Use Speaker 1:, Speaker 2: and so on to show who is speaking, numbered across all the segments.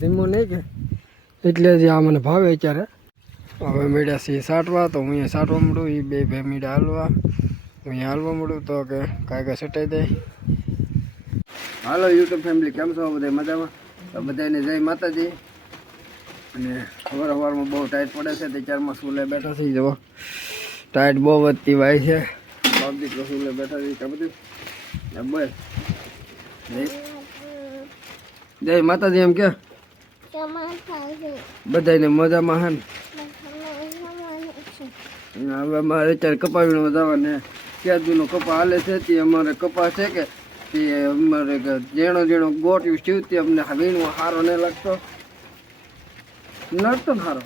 Speaker 1: જીમો નહીં કે એટલે જે આ મને ભાવે અત્યારે. હવે મેળ્યા છે સાટવા તો હું અહીંયા સાટવા મળું એ બે બે મીડા હાલવા. હું અહીંયા હાલવા મળું, તો કે કાંઈ કાંઈ સટાઈ દે. હાલો યુટ્યુબ ફેમિલી કેમ છો? બધા મજામાં? તો બધાને જય માતાજી. અને સવાર સવારમાં બહુ ટાઈટ પડે છે, તે ચારમાં સુલે બેઠા છે જવા ટાઈટ બહુ વધતી વાય છે. દીકરો સુલે બેઠા છે કે બધું બસ જય- માતાજી, એમ કે? બધાને મજામાં હે હવે મારે અત્યારે કપાવીનો જવાને ક્યાદુનો કપા હાલે છે, તે અમારે કપા છે કે, તે અમારે જેણો જેણો ગોટ્યું સીવતી અમને વીણવો સારો નહીં લાગતો. નડતો ને સારો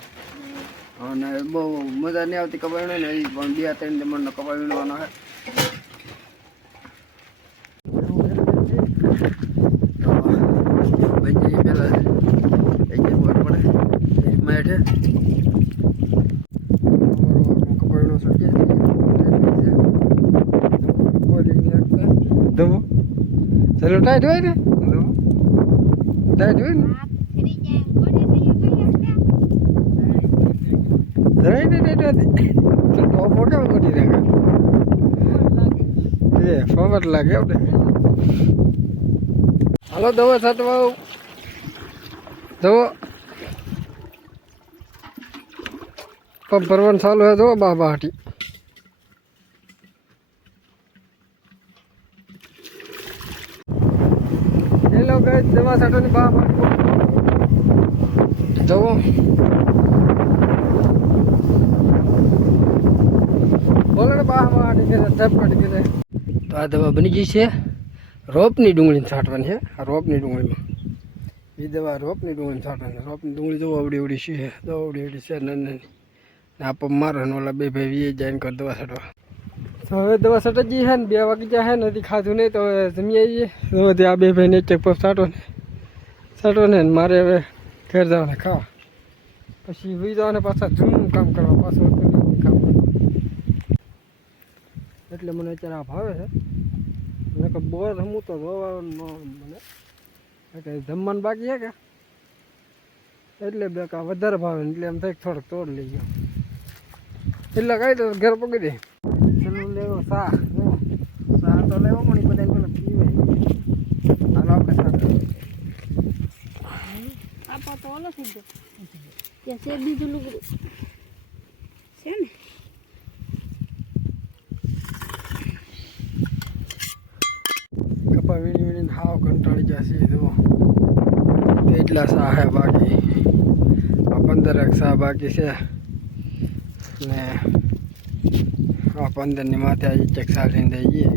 Speaker 1: અને બહુ મજા નહીં આવતી કપાવીનો ને એ પણ બે ત્રણ દમણનો કપા છે ભાઈ પેલા એક વાર પડે મેઠે કપાવીનો સટકે દબો ચાલો ટાઈટ હોય ને દબો ટાઈટ હોય ને જરાય ને ટાઈટ હતી તો ટોપો કેમ કરી રાખે એ ફવર લાગે એમ ને હાલો, દવા સાતવા દવો. પંપ ભરવાનું ચાલુ હે દવા બા બાટી હેલો ગાઈસ દવા સાટવાની બા બાટી જવો. બોલો ને બા બાટી કે તો આ દવા બની ગઈ છે. રોપની ડુંગળીને છાંટવાની છે રોપની ડુંગળીમાં. એ દવા રોપની ડુંગળીને છાંટવાની રોપની ડુંગળી જો અવડી અવડી છે. દવા અવડી અવડી છે, નાની આ પંપ મારો ઓલા બે ભાઈ એ જાય ને કર દવા છાંટવા. તો હવે દવા છાંટી જઈએ છે ને, બે વાગી જાય છે નથી ખાધું નહીં તો હવે જમી આવીએ. તો આ બે ભાઈને એક ચેક પફ છાંટો ને છાંટો ને મારે હવે ઘેર જવાને, ખાવા. પછી વી જવાને પાછા જૂનું કામ કરવા, પાછું કામ કરવા. એટલે મને અત્યારે આ ભાવે છે કે બોર રમું તો જોવા મને. કે જમવાનું બાકી છે કે? એટલે બે કા વધારે ભાવે ને એટલે એમ થાય થોડોક તોડ લઈ ગયો. એટલે કઈ તો ઘર પકડી દે. ચલો લેવો સા સા તો લેવો પણ બધા પેલા પીવે. હાલો આપણે સા
Speaker 2: આપા તો ઓલો સીધો ત્યાં છે બીજું લુગડું. છે ને
Speaker 1: કપા વીણી વીણીને હાવ કંટાળી જશે જુઓ એટલા સા હે બાકી આ પંદરેક સા બાકી છે. ને આ પંદરની માથે આજે ચેક એક સા લઈને દઈ જઈએ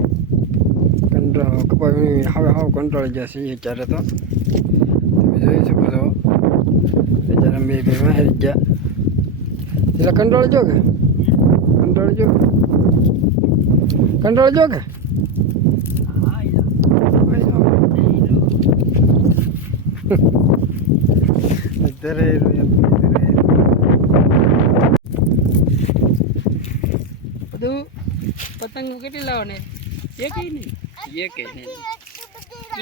Speaker 1: કંટ્રોલ કપા હવે હવે કંટ્રોલ જશે એ અત્યારે તો. તમે જોઈ શકો છો. અત્યારે બે બે હેરી ગયા. એટલે કંટ્રોલ જો કે? કંટ્રોલ જો. કંટ્રોલ જો કે? Terreno, yan. Terreno.
Speaker 3: બધું પતંગ કેટલી લાવવાને એક નહીં. એક નહીં.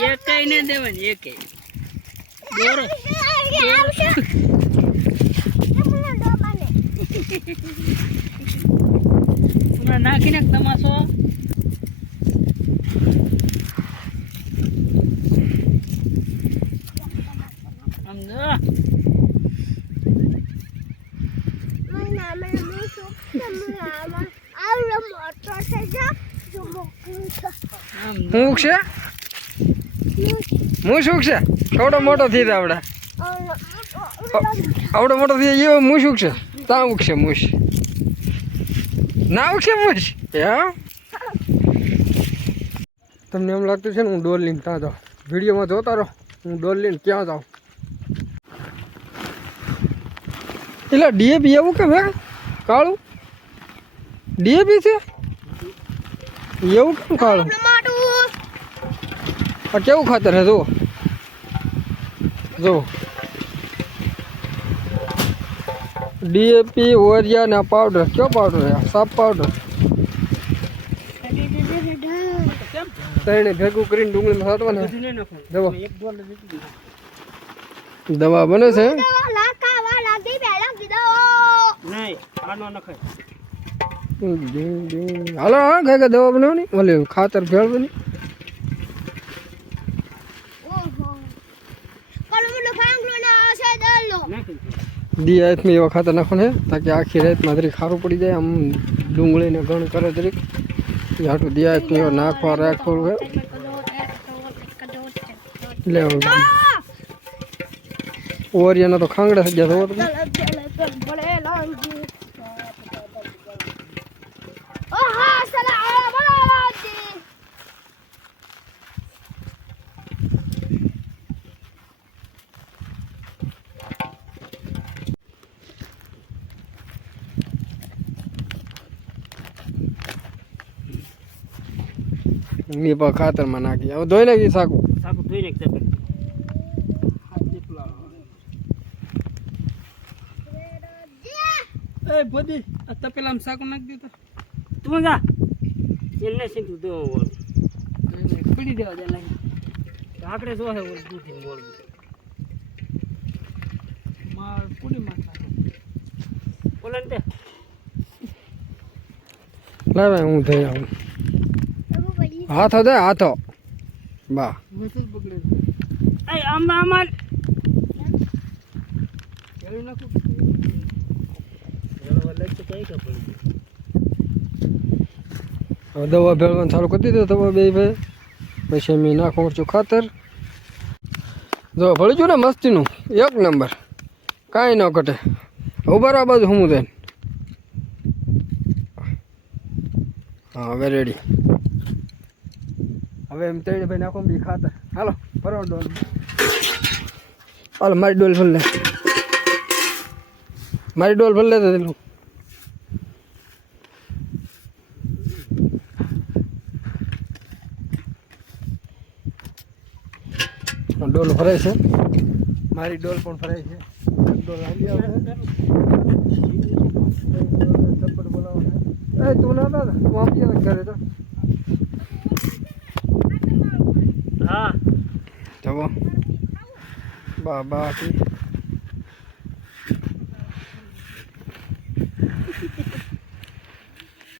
Speaker 3: એક કઈ ને દેવાની એક દોરો હમણાં નાખી નાખ તમાશો. સમજો
Speaker 1: હું છે? હું? શું છે? થોડો મોટો થઈ જાય આવડે. આવડો મોટો થઈ જાય એવો મૂછ છે? તા ઉગશે મૂછ. ના ઉગશે મૂછ? હા તમને એમ લાગતું છે ને હું ડોલ લઈને ત્યાં જાઉં. વિડીયોમાં જોતા રહો. હું ડોલ લઈને ક્યાં જાઉં. એટલે ડીએપી એવું કે ભાઈ કાળું? ડીએપી છે? એવું કેમ કાળું? આ કેવું ખાતર છે જો જો ડીએપી ઓરિયા ને પાવડર કયો પાવડર સાફ પાવડર ત્રણે ભેગું કરીને ડુંગળીમાં સાટવાના દવા. દવા બને છે? હાલો હા કાંઈ દવા બનાવવાની? ભલે ખાતર ભેળવાની
Speaker 3: નાખી દે.
Speaker 1: આયતમાં એવા ખાતર નાખો ને તાકી આખી રાતમાં જરીક ખારું પડી જાય આમ ડુંગળીને ગણ કરે તરીક હાટું દી આયતમાં એવા નાખવા રાખવાનું એટલે ઓરિયાના તો ખાંગડા થઈ ગયા તો મેં પણ ખાતરમાં નાખી. હવે ધોઈ નાખી સાકું.
Speaker 3: સાકું ધોઈ નાખ જેટલું એ ભોદી આ તપેલામાં સાકુ નાખી દીધું તું. જા. એમને સીધું દેવો પીડી દેવા દે લાગી આકડે શું છે ઓલું દૂધ બોલવું માર પૂરી માં બોલે ને
Speaker 1: લાવે હું થઈ આવું. હાથો દે હાથો. હવે દવા ભેળવાનું ચાલુ કરી દીધો દવા બે ભાઈ પછી મેં નાખું છું ખાતર. જો ભળી ગયું ને મસ્તીનું એક નંબર. કાંઈ ન ઘટે. ઊભા આ બાજુ હું થઈને હા હવે રેડી હવે એમ તેડી ભાઈ નાખો બી ખાતર હાલો, ફરવા ડોલ હાલો, મારી ડોલ ભર લે મારી ડોલ ભર લે તો પેલું. ડોલ ફરે છે. મારી ડોલ પણ ફરે છે. ડોલ આવી આવે ચપ્પલ બોલાવો એ તું ના તું આમ ક્યાં ઘરે તો. sama. Baba.